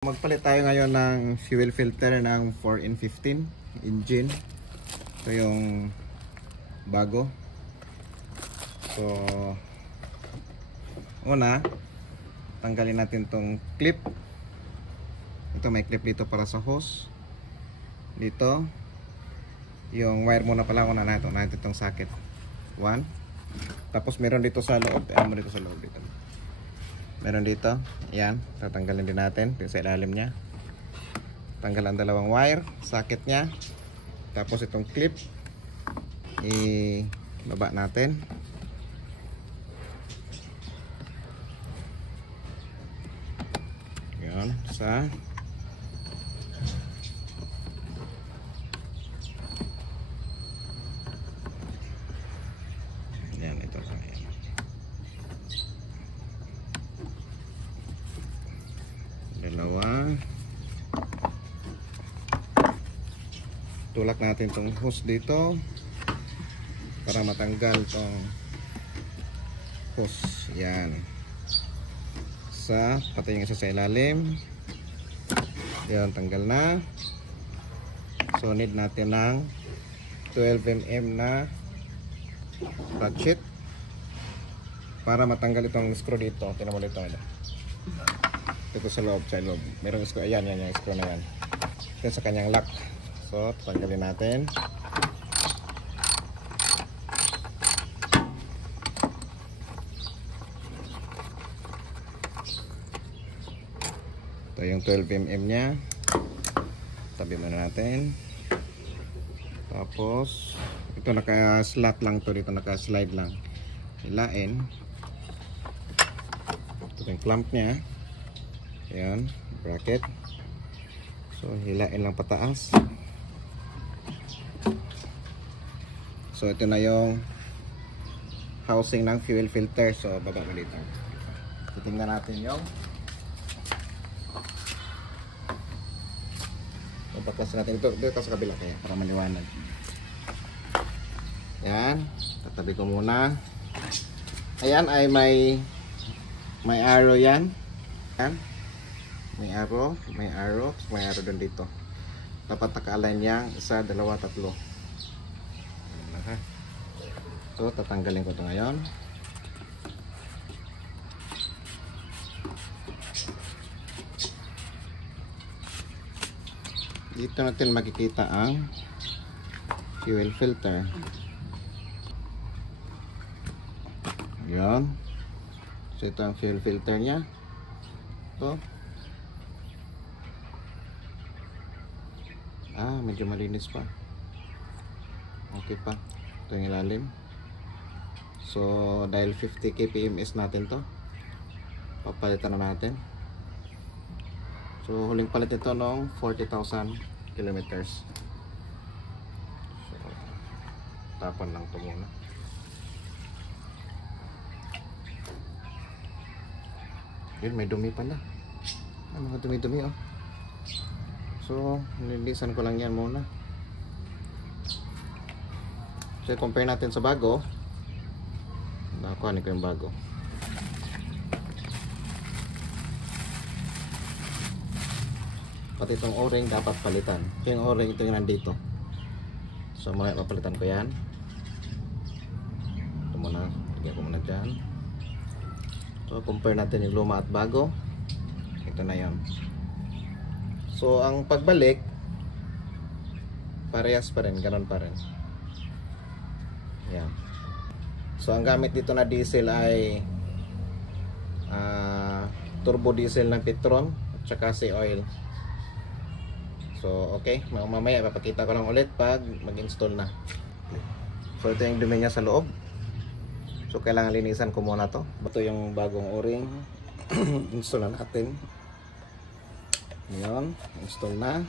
Magpalit tayo ngayon ng fuel filter ng 4N15 engine. Ito yung bago. So una, tanggalin natin tong clip. Ito may clip dito para sa hose. Dito yung wire muna pala una natin itong socket 1. Tapos meron dito sa loob, dito sa loob dito. Meron dito, yan, tatanggalin din natin sa ilalim nya. Tanggal ang dalawang wire, socket nya. Tapos itong clip ibaba natin. Yan, yan, ito sa dalawa. Tulak natin tong hose dito para matanggal tong hose. Yan. Pati yung isa sa ilalim. Yan, tanggal na. So need natin ng 12mm na ratchet para matanggal itong screw dito. Tingnan mo dito. Ito sa loob, merong screw, ayan, yung screw na yan. Ito sa kanyang lock. So, tanggalin natin. Ito yung 12mm nya. Tabi muna natin. Tapos, ito naka-slot lang to dito, naka-slide lang. Hilain. Ito yung clamp nya. Ayan, bracket. So, hilain lang pataas. So, ito na yung housing ng fuel filter. So, baba mo dito. Titingnan natin yung papakas natin ito. Dito sa kabila kaya para maliwanag. Ayan, tatabi ko muna. Ayan ay may arrow yan. Ayan. May arrow doon dito. Dapat naka-align yang 1, 2, 3. So, tatanggalin ko ito ngayon. Dito natin makikita ang fuel filter. Yan. So, ito ang fuel filter nya. Ito. Medyo malinis pa. Okay pa. Ito yung ilalim. So, dahil 50 kpms natin to, papalitan na natin. So, huling palit ito noong 40,000 kilometers. So, tapan lang ito muna. Yun, may dumi pala. Mga dumi-dumi oh. So, nililisan ko lang yan muna. So, compare natin sa bago. Nakuhanin ko yung bago. Pati itong o-ring dapat palitan. So, yung o-ring ito yung nandito. So, mapalitan ko yan. Ito muna. Lagyan ko muna dyan. So, compare natin yung luma at bago. Ito na yan. So, ang pagbalik, parehas pa rin, ganun pa rin. Yan. So, ang gamit dito na diesel ay turbo diesel ng Petron at saka sea oil. So, okay. Mamaya, papakita ko lang ulit pag mag-install na. So, ito yung dumi niya sa loob. So, kailangan linisan ko muna to. Ito yung bagong o-ring. Install na natin. Ngayon, install na.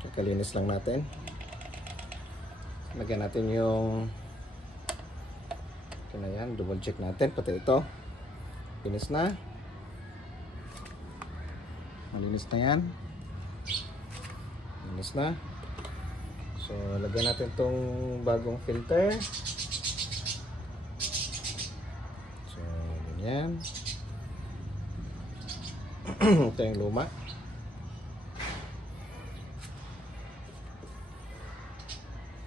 Kakalinis lang natin. Lagyan natin yung ito na yan, double check natin. Pati ito. Linis na. Malinis na yan. Linis na. So, lagyan natin itong bagong filter. So, ganyan. Ito yung luma.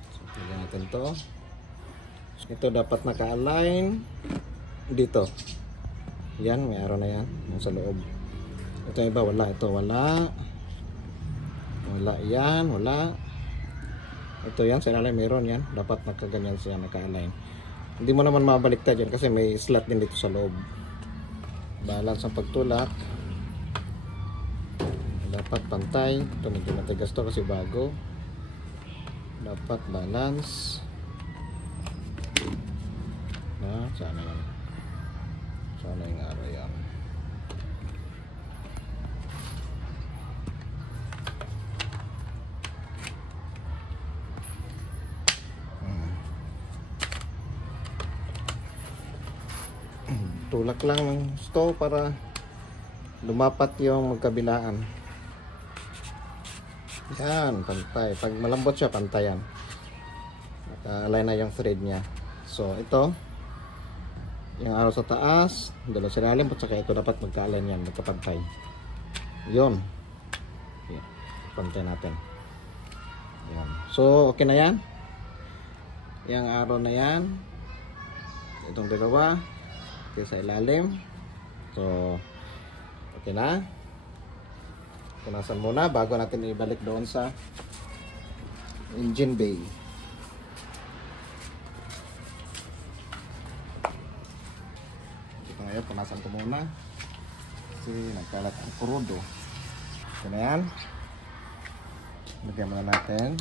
So, tingnan natin to. Ito dapat naka-align dito. Yan, may arrow na yan. Yung sa loob. Ito yung iba, wala. Ito, wala. Wala yan, wala. Ito yan, sa ilalim meron yan. Dapat nakaganyan siya, naka-align. Hindi mo naman mabaliktad yan kasi may slot din dito sa loob. Balance ang pagtulak. Dapat pantay. Ito medyo matigas to kasi bago. Dapat balance. Sana yan. Sana yung araw yan. Tulak lang ng stove para lumapat yung magkabilaan. Yan, pantay. Pag malambot siya, pantay yan. Naka-align na yung thread niya. So, ito yung araw sa taas, dalawa sa ilalim, at saka ito dapat magka-align yan, magkapantay. Yun. Yan. Pantay natin. Yan. So, okay na yan. Yung araw na yan. Itong dalawa. Okay, sa ilalim. So, okay na. Punasan muna bago natin ibalik doon sa engine bay. Ito ngayon, punasan ko muna kasi nagkalat ang kurudo. Okay na yan. Lagyan muna natin.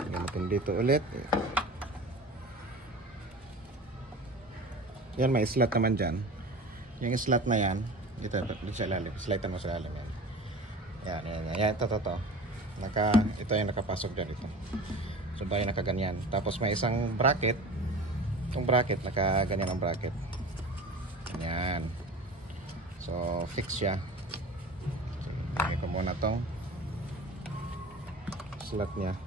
Lagyan natin dito ulit. Yan, may slot naman dyan. Yung slot na yan, dito sa ilalim. Slidean mo sa ilalim yan. Yan, yan, yan. Yan, ito. Ito yung nakapasok dyan ito. So, bayo nakaganyan. Tapos may isang bracket. Itong bracket, nakaganyan ang bracket. Yan. So, fix siya. So, lagay ko muna itong slot niya.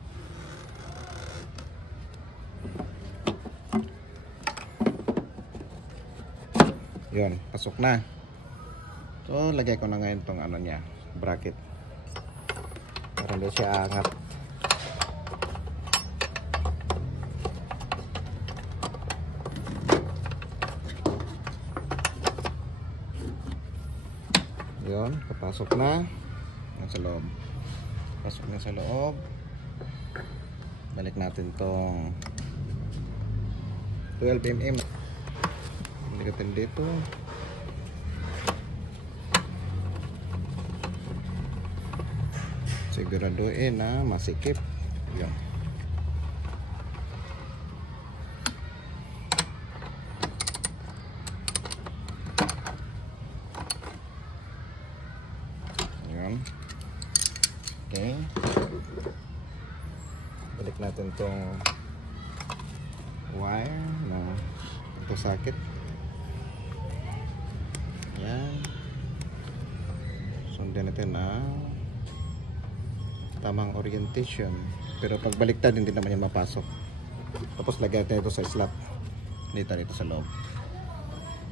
Yun, pasok na. So, lagay ko na ngayon itong ano niya, bracket. Para hindi siya angat. Yun, kapasok na. Yan sa loob. Pasok na sa loob. Balik natin itong 12mm. Natin dito. Siguraduhin na masikip. Yan. Yan. Okay. Balik natin tong wire na ito sakit. Yan. Sundan natin ang tamang orientation. Pero pag baliktad, hindi naman yan mapasok. Tapos lagyan natin ito sa slot. Dito sa loob.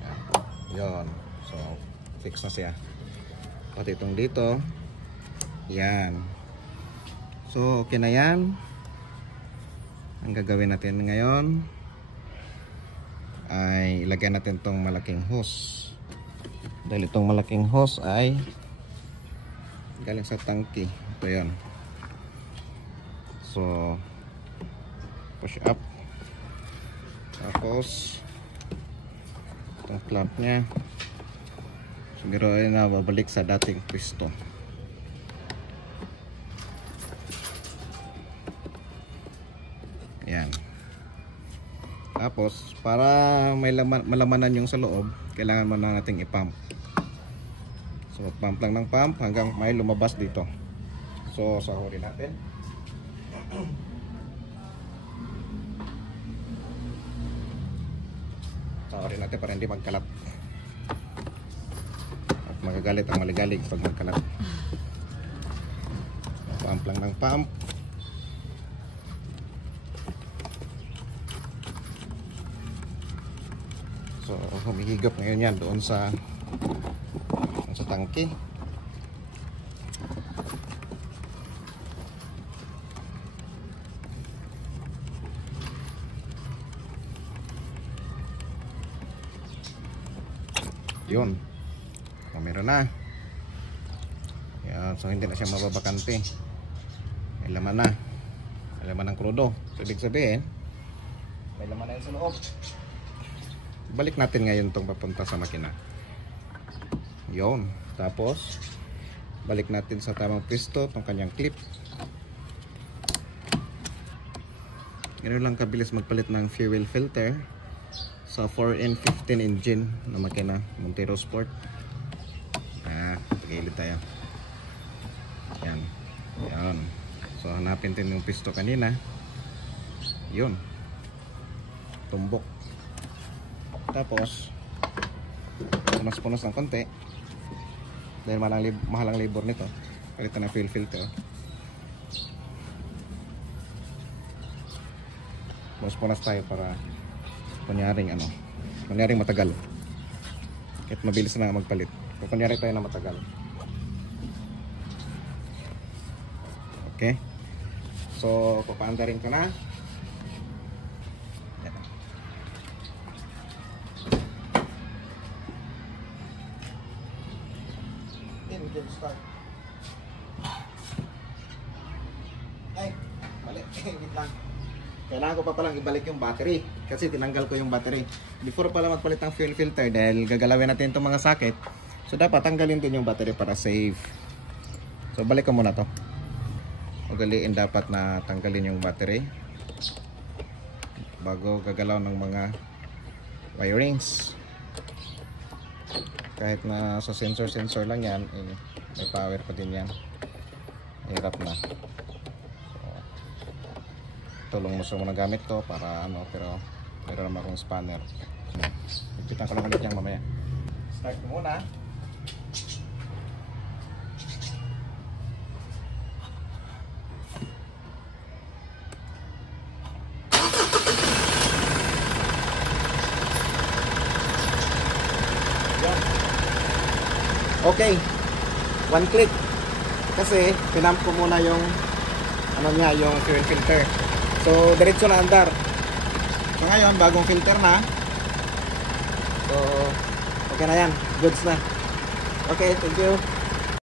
Yan. Yun. So, fix na siya. Pati itong dito. Yan. So, okay na yan. Ang gagawin natin ngayon ay ilagyan natin itong malaking hose. Dahil itong malaking hose ay galing sa tangke. Ito yun. So, push up. Tapos itong clamp nya siguro ay nababalik sa dating pwesto. Yan. Tapos para may malamanan yung sa loob, kailangan muna nating i-pump. So, pump lang ng pump hanggang may lumabas dito. So, sahurin natin. Sahurin natin para hindi magkalat. At magagalit ang maligalig pag magkalat. Pump lang ng pump. So, humihigop ngayon yan doon sa tangke. Yun. So, meron na. Yan. So hindi na siya mababakante. May laman na. May laman ng krudo. So ibig sabihin, may laman na yun sa loob. Balik natin ngayon itong papunta sa makina. Yun. Tapos balik natin sa tamang pwesto itong kanyang clip. Ganun lang kabilis magpalit ng fuel filter sa 4N15 engine na makina Montero Sport. Pagilid tayo. Yan. Yan. So hanapin din yung pisto kanina. Yun. Tumbok. Tapos punas-punas ng konti dahil mahal ang labor nito. Palitan ng fuel filter. Punas-punas tayo para kunyaring matagal. Kahit mabilis na magpalit. Kung kunyari tayo na matagal. Okay. So, papaandarin ko na. Engine start. Ay, balik. Wait lang. Kailangan ko pa palang ibalik yung battery kasi tinanggal ko yung battery before pala magpalit ng fuel filter dahil gagalawin natin itong mga socket. So dapat tanggalin din yung battery para safe. So balik ko muna to. Ugaliin dapat na tanggalin yung battery bago gagalaw ng mga wirings. Kahit na sa sensor lang yan, may power pa din yan. Hirap na. Tulong mo sa muna gamit to para pero meron naman akong spanner. Ipitan ko lang ulit yan mamaya. Start ko muna. Okay, one click kasi pinamp ko muna yung yung fuel filter. So, diretso na andar. So, ngayon, bagong filter na. So, okay na yan. Goods na. Okay, thank you.